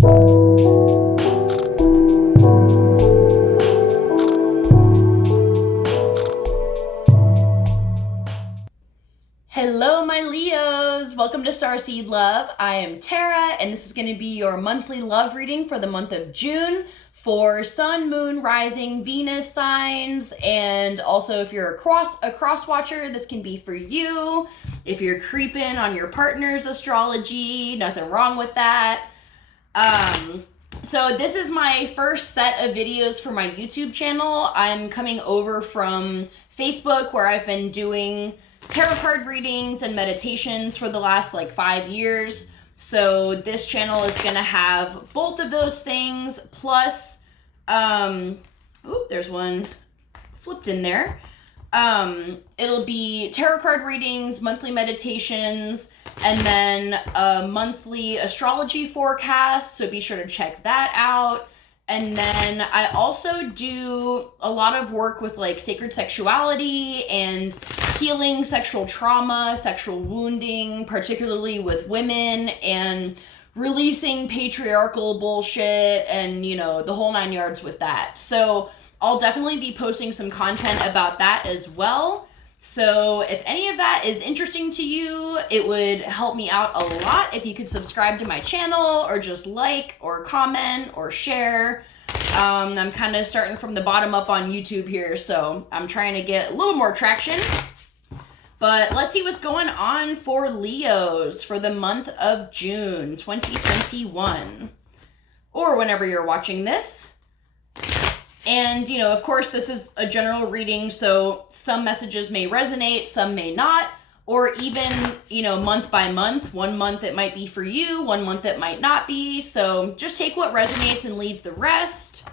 Hello, my Leos! Welcome to Starseed Love. I am Tara, and this is going to be your monthly love reading for the month of June for Sun, Moon, Rising, Venus signs, and also if you're a cross watcher, this can be for you. If you're creeping on your partner's astrology, nothing wrong with that. So this is my first set of videos for my YouTube channel. I'm coming over from Facebook, where I've been doing tarot card readings and meditations for the last 5 years. So this channel is gonna have both of those things, plus there's one flipped in there. It'll be tarot card readings, monthly meditations, and then a monthly astrology forecast, so be sure to check that out. And then I also do a lot of work with sacred sexuality and healing sexual trauma, sexual wounding, particularly with women, and releasing patriarchal bullshit and, the whole 9 yards with that. So I'll definitely be posting some content about that as well. So if any of that is interesting to you, it would help me out a lot if you could subscribe to my channel or just or comment or share. I'm kind of starting from the bottom up on YouTube here, so I'm trying to get a little more traction. But let's see what's going on for Leos for the month of June 2021, or whenever you're watching this. And, of course, this is a general reading, so some messages may resonate, some may not, or even, month by month. 1 month it might be for you, 1 month it might not be. So just take what resonates and leave the rest.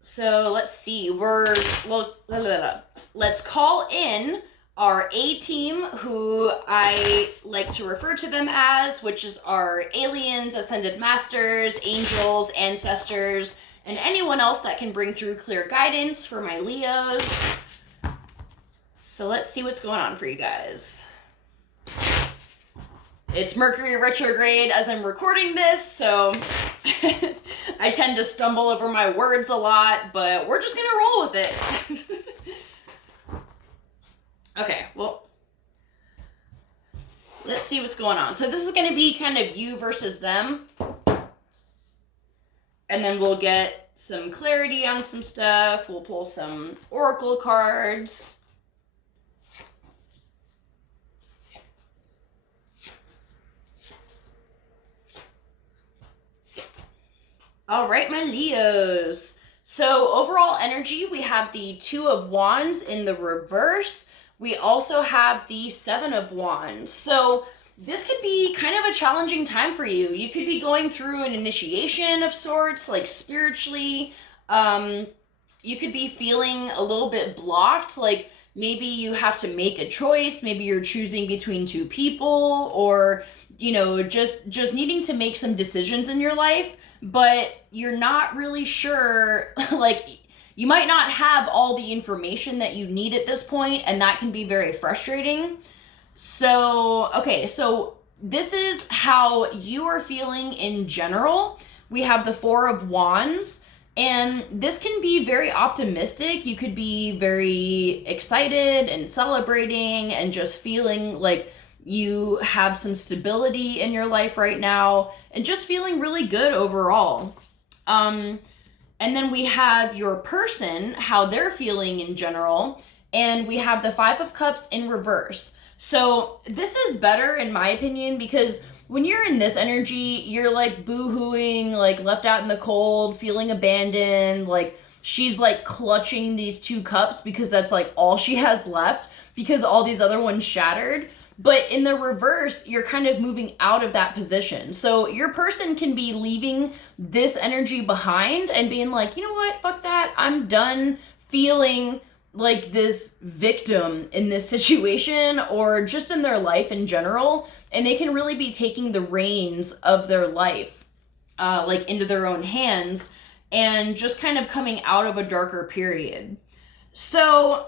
So let's see, let's call in our A-team, who I like to refer to them as, which is our aliens, ascended masters, angels, ancestors, and anyone else that can bring through clear guidance for my Leos. So let's see what's going on for you guys. It's Mercury retrograde as I'm recording this, so I tend to stumble over my words a lot, but we're just gonna roll with it. Okay, well, let's see what's going on. So this is gonna be kind of you versus them. And then we'll get some clarity on some stuff. We'll pull some oracle cards. All right, my Leos. So overall energy, we have the Two of Wands in the reverse. We also have the Seven of Wands. So this could be kind of a challenging time for you. You could be going through an initiation of sorts, spiritually. You could be feeling a little bit blocked, maybe you have to make a choice. Maybe you're choosing between two people, or, just needing to make some decisions in your life, but you're not really sure, you might not have all the information that you need at this point, and that can be very frustrating. So, okay, so this is how you are feeling in general. We have the Four of Wands, and this can be very optimistic. You could be very excited and celebrating and just feeling like you have some stability in your life right now and just feeling really good overall. And then we have your person, how they're feeling in general, and we have the Five of Cups in reverse. So this is better in my opinion, because when you're in this energy, you're boo-hooing, left out in the cold, feeling abandoned, she's clutching these two cups because that's all she has left, because all these other ones shattered. But in the reverse, you're kind of moving out of that position. So your person can be leaving this energy behind and being you know what, fuck that, I'm done feeling like this victim in this situation, or just in their life in general, and they can really be taking the reins of their life into their own hands and just kind of coming out of a darker period. So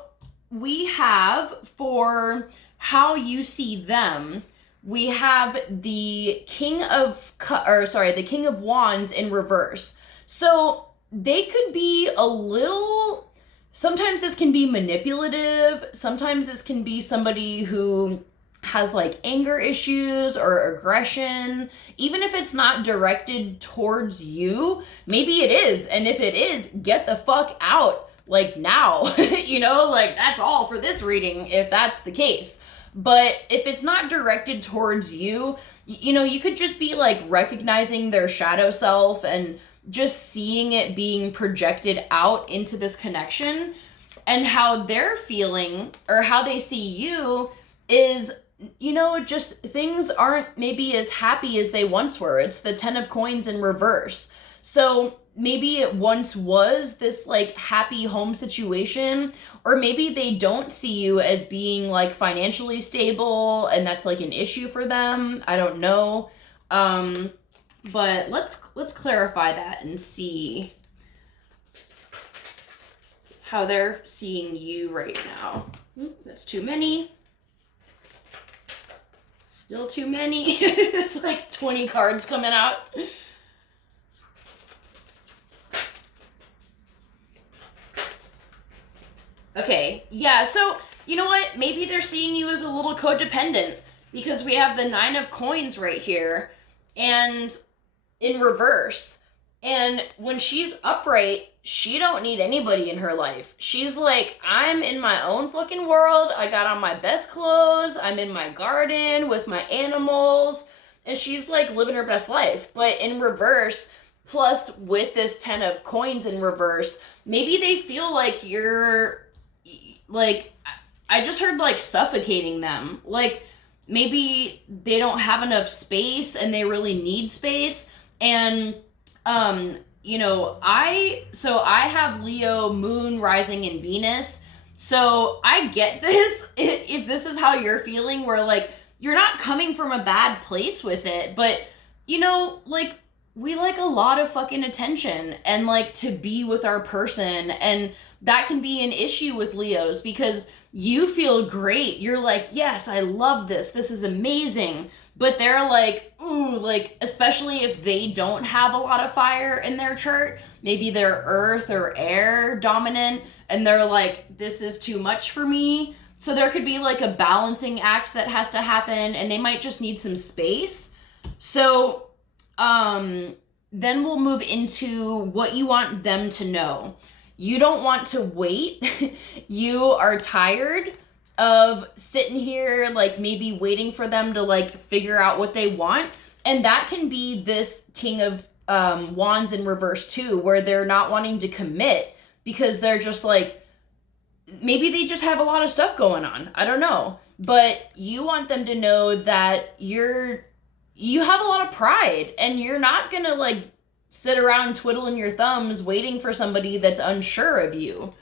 we have, for how you see them, we have the the King of Wands in reverse. So they could be a little, sometimes this can be manipulative, sometimes this can be somebody who has like anger issues or aggression, even if it's not directed towards you. Maybe it is, and if it is, get the fuck out like now. Like that's all for this reading if that's the case. But if it's not directed towards you, you could just be like recognizing their shadow self and just seeing it being projected out into this connection, and how they're feeling or how they see you is, just things aren't maybe as happy as they once were. It's the 10 of Coins in reverse. So maybe it once was this like happy home situation, or maybe they don't see you as being like financially stable and that's like an issue for them. I don't know. But let's clarify that and see how they're seeing you right now. That's too many. Still too many. It's like 20 cards coming out. Okay, yeah, so you know what? Maybe they're seeing you as a little codependent, because we have the 9 of Coins right here and in reverse. And when she's upright, she don't need anybody in her life. She's like, I'm in my own fucking world. I got on my best clothes. I'm in my garden with my animals. And she's like living her best life. But in reverse, plus with this 10 of Coins in reverse, maybe they feel like you're like, I just heard like suffocating them. Like maybe they don't have enough space and they really need space. And I have Leo, Moon, Rising, and Venus. So I get this. If this is how you're feeling, where like you're not coming from a bad place with it, but like we like a lot of fucking attention and like to be with our person, and that can be an issue with Leos because you feel great. You're like, yes, I love this. This is amazing. But they're like, ooh, like, especially if they don't have a lot of fire in their chart, maybe they're earth or air dominant, and they're like, this is too much for me. So there could be like a balancing act that has to happen, and they might just need some space. So then we'll move into what you want them to know. You don't want to wait. You are tired of sitting here, like maybe waiting for them to like figure out what they want. And that can be this King of Wands in reverse too, where they're not wanting to commit because they're just like, maybe they just have a lot of stuff going on. I don't know. But you want them to know that you have a lot of pride, and you're not gonna like sit around twiddling your thumbs waiting for somebody that's unsure of you.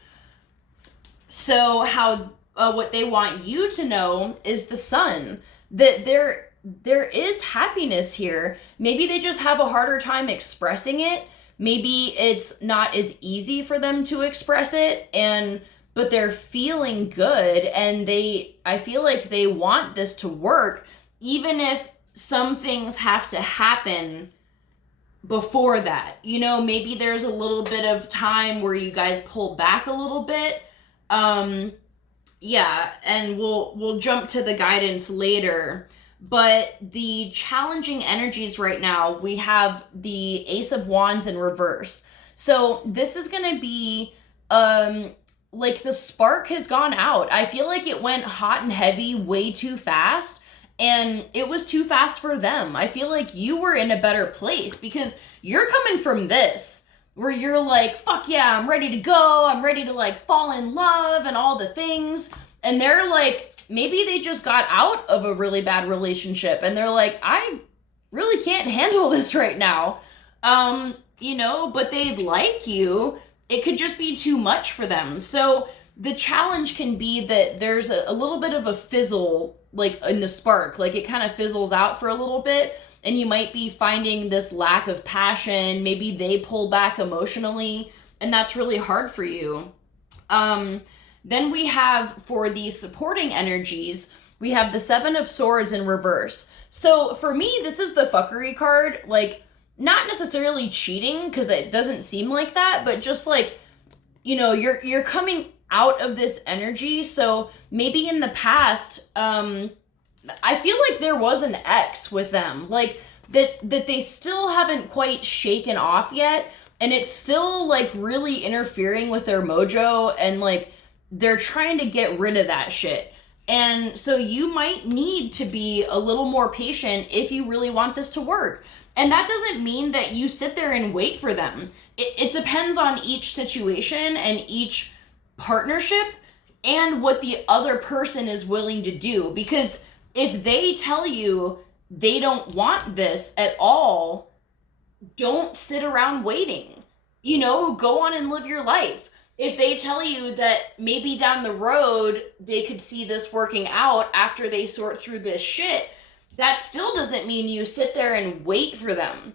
So what they want you to know is the Sun, that there is happiness here. Maybe they just have a harder time expressing it. Maybe it's not as easy for them to express it, but they're feeling good, and I feel like they want this to work, even if some things have to happen before that. Maybe there's a little bit of time where you guys pull back a little bit. Yeah, and we'll jump to the guidance later. But the challenging energies right now, we have the Ace of Wands in reverse. So this is going to be like the spark has gone out. I feel like it went hot and heavy way too fast, and it was too fast for them. I feel like you were in a better place because you're coming from this, where you're like, fuck yeah, I'm ready to go. I'm ready to like fall in love and all the things. And they're like, maybe they just got out of a really bad relationship and they're like, I really can't handle this right now. But they like you. It could just be too much for them. So the challenge can be that there's a little bit of a fizzle, like in the spark, like it kind of fizzles out for a little bit, and you might be finding this lack of passion. Maybe they pull back emotionally, and that's really hard for you. Then we have, for the supporting energies, we have the Seven of Swords in reverse. So for me, this is the fuckery card. Like, not necessarily cheating, because it doesn't seem like that, but just like, you know, you're coming out of this energy. So maybe in the past, I feel like there was an X with them, like that they still haven't quite shaken off yet, and it's still like really interfering with their mojo, and like they're trying to get rid of that shit. And so you might need to be a little more patient if you really want this to work. And that doesn't mean that you sit there and wait for them. It depends on each situation and each partnership and what the other person is willing to do. Because if they tell you they don't want this at all, don't sit around waiting. You know, go on and live your life. If they tell you that maybe down the road they could see this working out after they sort through this shit, that still doesn't mean you sit there and wait for them.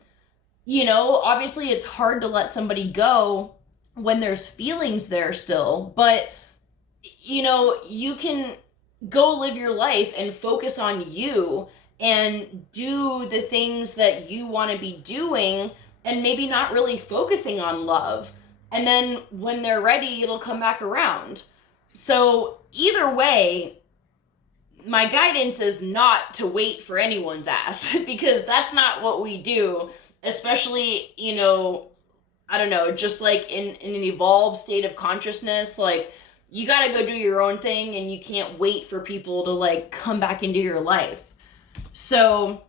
You know, obviously it's hard to let somebody go when there's feelings there still, but, you know, you can go live your life and focus on you and do the things that you want to be doing, and maybe not really focusing on love. And then when they're ready, it'll come back around. So either way, my guidance is not to wait for anyone's ass, because that's not what we do, especially, you know, I don't know, just like in an evolved state of consciousness. Like, you gotta go do your own thing, and you can't wait for people to like come back into your life. So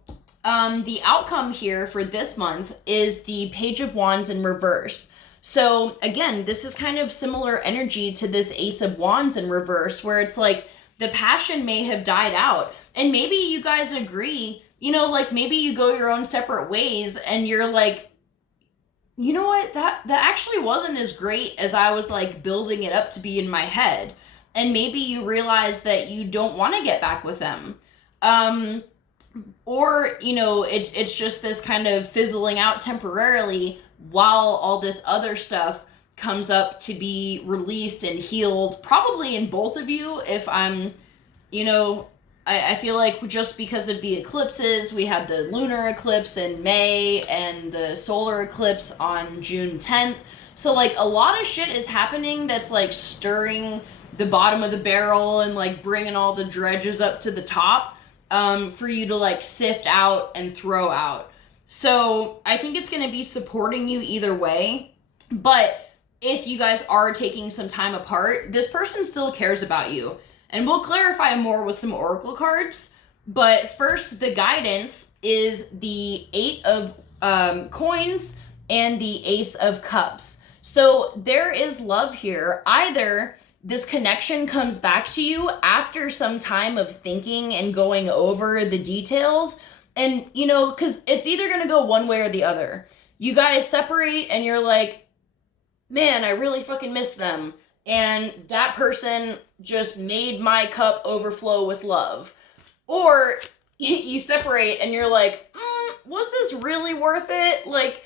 the outcome here for this month is the Page of Wands in reverse. So again, this is kind of similar energy to this Ace of Wands in reverse, where it's like the passion may have died out, and maybe you guys agree, you know, like maybe you go your own separate ways, and you're like, you know what, that actually wasn't as great as I was like building it up to be in my head. And maybe you realize that you don't want to get back with them. Or, you know, it's just this kind of fizzling out temporarily while all this other stuff comes up to be released and healed, probably in both of you. If I'm, you know, I feel like just because of the eclipses, we had the lunar eclipse in May and the solar eclipse on June 10th. So like a lot of shit is happening that's like stirring the bottom of the barrel and like bringing all the dredges up to the top, for you to like sift out and throw out. So I think it's going to be supporting you either way. But if you guys are taking some time apart, this person still cares about you. And we'll clarify more with some oracle cards. But first, the guidance is the 8 of coins and the Ace of Cups. So there is love here. Either this connection comes back to you after some time of thinking and going over the details. And, you know, because it's either going to go one way or the other. You guys separate and you're like, man, I really fucking miss them. And that person just made my cup overflow with love. Or you separate and you're like, was this really worth it? Like,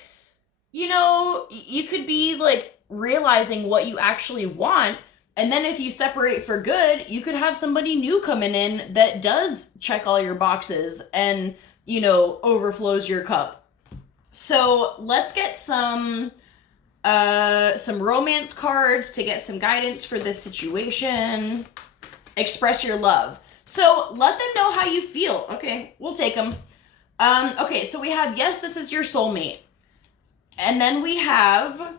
you know, you could be like realizing what you actually want. And then if you separate for good, you could have somebody new coming in that does check all your boxes and, you know, overflows your cup. So let's get some romance cards to get some guidance for this situation. Express your love. So let them know how you feel. Okay, we'll take them. Okay, so we have, yes, this is your soulmate. And then we have,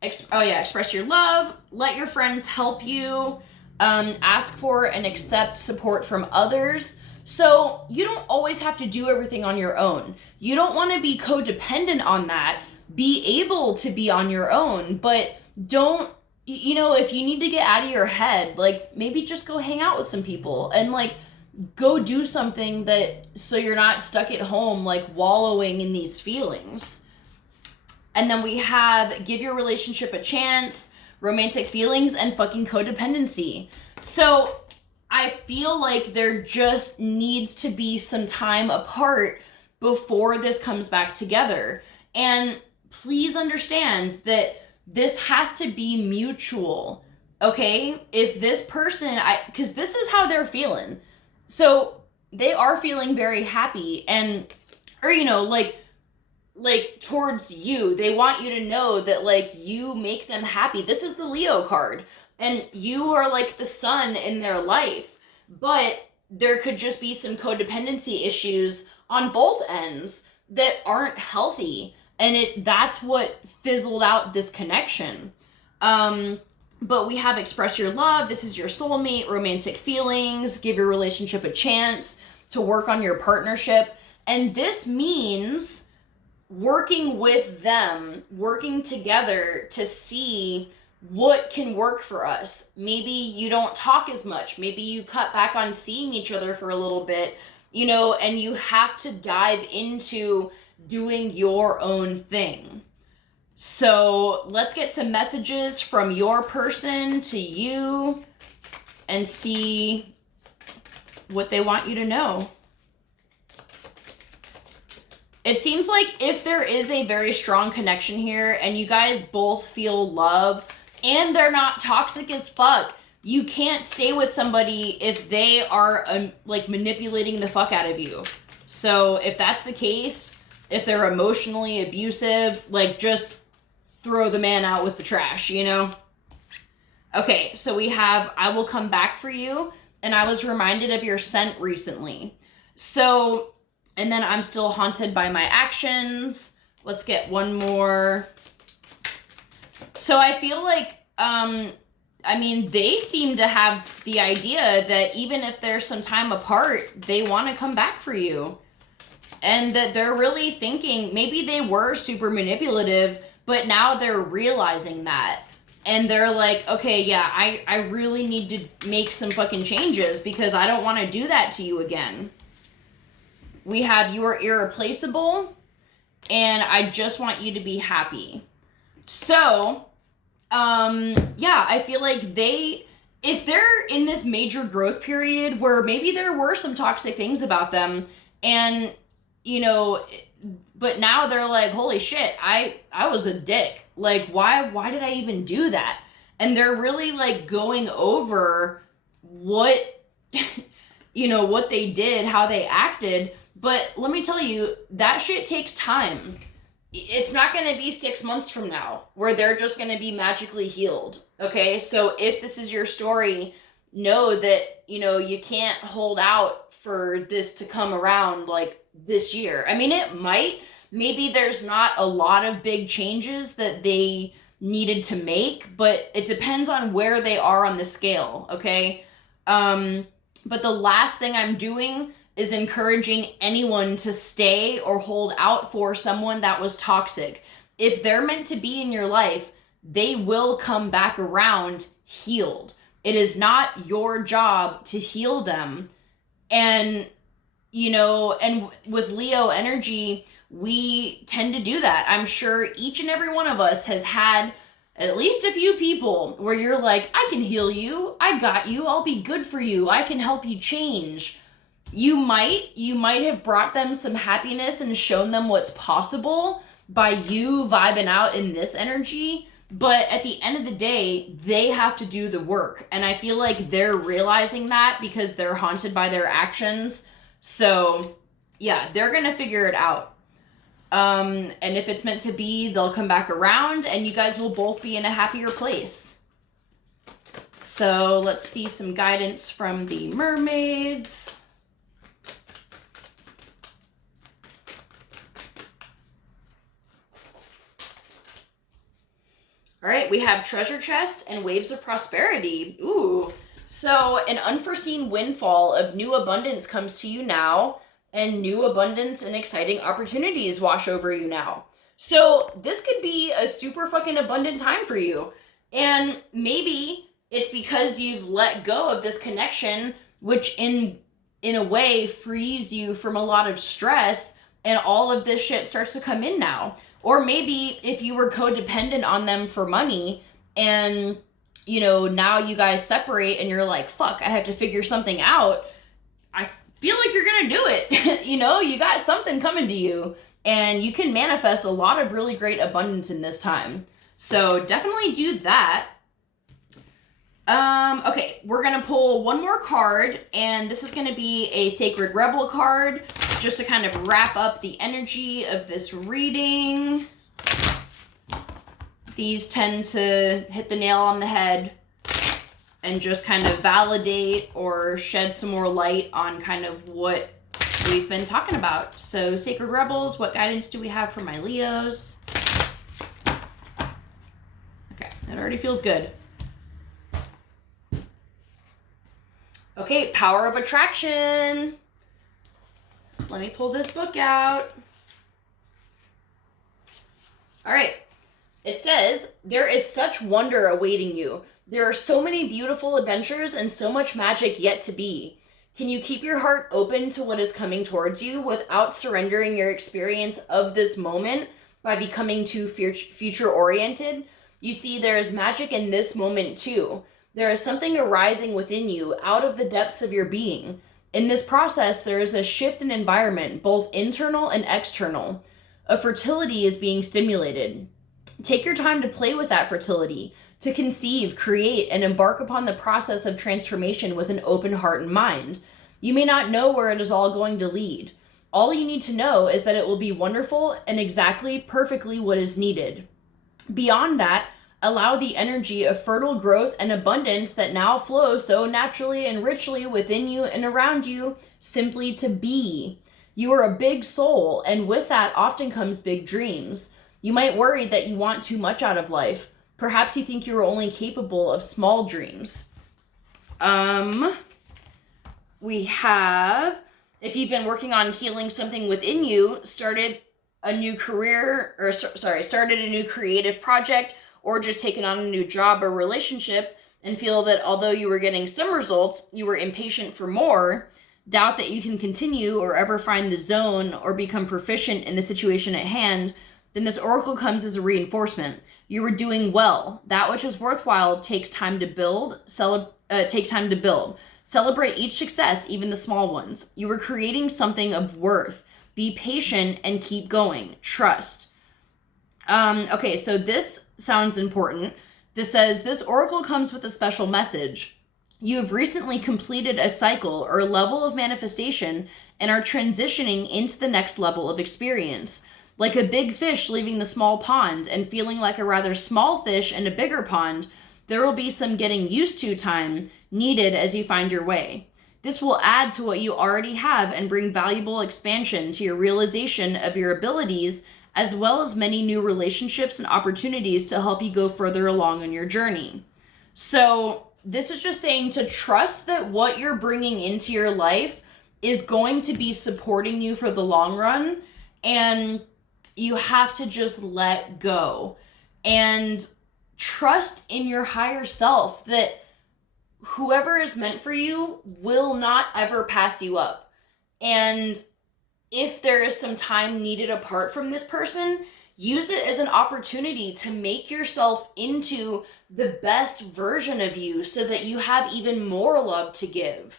express your love. Let your friends help you. Ask for and accept support from others. So you don't always have to do everything on your own. You don't want to be codependent on that. Be able to be on your own, but don't, you know, if you need to get out of your head, like maybe just go hang out with some people and like go do something that, so you're not stuck at home like wallowing in these feelings. And then we have give your relationship a chance, romantic feelings, and fucking codependency. So I feel like there just needs to be some time apart before this comes back together. And please understand that this has to be mutual, okay? If this person, because this is how they're feeling. So they are feeling very happy and, or, you know, like towards you. They want you to know that like you make them happy. This is the Leo card and you are like the sun in their life, but there could just be some codependency issues on both ends that aren't healthy, and that's what fizzled out this connection. But we have express your love. This is your soulmate, romantic feelings, give your relationship a chance to work on your partnership. And this means working with them, working together to see what can work for us. Maybe you don't talk as much. Maybe you cut back on seeing each other for a little bit, you know, and you have to dive into doing your own thing. So let's get some messages from your person to you and see what they want you to know. It seems like if there is a very strong connection here and you guys both feel love and they're not toxic as fuck, you can't stay with somebody if they are like manipulating the fuck out of you. So if that's the case, if they're emotionally abusive, like just throw the man out with the trash, you know? Okay, so we have I will come back for you, and I was reminded of your scent recently. So, and then I'm still haunted by my actions. Let's get one more. So I feel like, I mean, they seem to have the idea that even if there's some time apart, they want to come back for you. And that they're really thinking, maybe they were super manipulative, but now they're realizing that. And they're like, okay, yeah, I really need to make some fucking changes because I don't want to do that to you again. We have you are irreplaceable, and I just want you to be happy. So, yeah, I feel like if they're in this major growth period where maybe there were some toxic things about them, and, you know, but now they're like, holy shit, I was the dick. Like, why did I even do that? And they're really like going over what, you know, what they did, how they acted. But let me tell you, that shit takes time. It's not going to be 6 months from now where they're just going to be magically healed. Okay. So if this is your story, know that, you know, you can't hold out for this to come around like this year. I mean, it might. Maybe there's not a lot of big changes that they needed to make, but it depends on where they are on the scale, okay? But the last thing I'm doing is encouraging anyone to stay or hold out for someone that was toxic. If they're meant to be in your life, they will come back around healed. It is not your job to heal them. And, you know, and with Leo energy, we tend to do that. I'm sure each and every one of us has had at least a few people where you're like, I can heal you. I got you. I'll be good for you. I can help you change. You might have brought them some happiness and shown them what's possible by you vibing out in this energy. But at the end of the day, they have to do the work. And I feel like they're realizing that because they're haunted by their actions. So yeah, they're going to figure it out. And if it's meant to be, they'll come back around and you guys will both be in a happier place. So let's see some guidance from the mermaids. All right, we have treasure chest and waves of prosperity. Ooh, so an unforeseen windfall of new abundance comes to you now. And new abundance and exciting opportunities wash over you now. So this could be a super fucking abundant time for you. And maybe it's because you've let go of this connection, which in a way frees you from a lot of stress, and all of this shit starts to come in now. Or maybe if you were codependent on them for money and, you know, now you guys separate and you're like, fuck, I have to figure something out. I feel like you're gonna do it. You know, you got something coming to you and you can manifest a lot of really great abundance in this time. So definitely do that. Okay, we're gonna pull one more card, and this is gonna be a Sacred Rebel card, just to kind of wrap up the energy of this reading. These tend to hit the nail on the head and just kind of validate or shed some more light on kind of what we've been talking about. So, Sacred Rebels, what guidance do we have for my Leos? Okay, that already feels good. Okay, Power of Attraction. Let me pull this book out. All right. It says, there is such wonder awaiting you. There are so many beautiful adventures and so much magic yet to be. Can you keep your heart open to what is coming towards you without surrendering your experience of this moment by becoming too future-oriented? You see, there is magic in this moment too. There is something arising within you out of the depths of your being. In this process, there is a shift in environment, both internal and external. A fertility is being stimulated. Take your time to play with that fertility, to conceive, create, and embark upon the process of transformation with an open heart and mind. You may not know where it is all going to lead. All you need to know is that it will be wonderful and exactly, perfectly what is needed. Beyond that, allow the energy of fertile growth and abundance that now flows so naturally and richly within you and around you simply to be. You are a big soul, and with that often comes big dreams. You might worry that you want too much out of life. Perhaps you think you are only capable of small dreams. We have, if you've been working on healing something within you, started a new creative project, or just taken on a new job or relationship and feel that although you were getting some results, you were impatient for more, doubt that you can continue or ever find the zone or become proficient in the situation at hand, then this oracle comes as a reinforcement. You were doing well. That which is worthwhile takes time to build. Celebrate each success, even the small ones. You were creating something of worth. Be patient and keep going. Trust. Okay, so this sounds important. This says, this oracle comes with a special message. You have recently completed a cycle or level of manifestation and are transitioning into the next level of experience. Like a big fish leaving the small pond and feeling like a rather small fish in a bigger pond, there will be some getting used to time needed as you find your way. This will add to what you already have and bring valuable expansion to your realization of your abilities, as well as many new relationships and opportunities to help you go further along on your journey. So this is just saying to trust that what you're bringing into your life is going to be supporting you for the long run, and you have to just let go and trust in your higher self that whoever is meant for you will not ever pass you up. And if there is some time needed apart from this person, use it as an opportunity to make yourself into the best version of you so that you have even more love to give.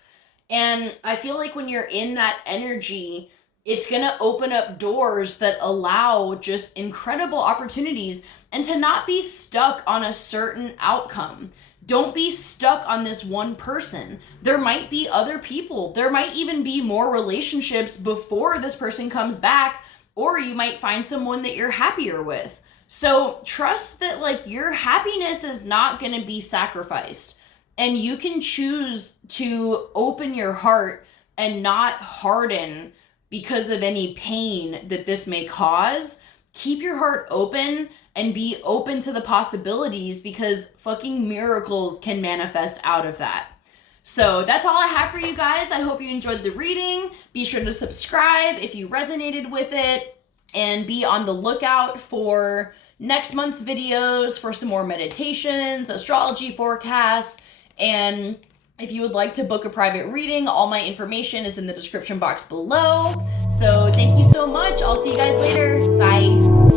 And I feel like when you're in that energy, it's going to open up doors that allow just incredible opportunities, and to not be stuck on a certain outcome. Don't be stuck on this one person. There might be other people. There might even be more relationships before this person comes back, or you might find someone that you're happier with. So trust that like your happiness is not going to be sacrificed, and you can choose to open your heart and not harden because of any pain that this may cause. Keep your heart open and be open to the possibilities, because fucking miracles can manifest out of that. So that's all I have for you guys. I hope you enjoyed the reading. Be sure to subscribe if you resonated with it, and be on the lookout for next month's videos for some more meditations, astrology forecasts, and if you would like to book a private reading, all my information is in the description box below. So thank you so much. I'll see you guys later. Bye.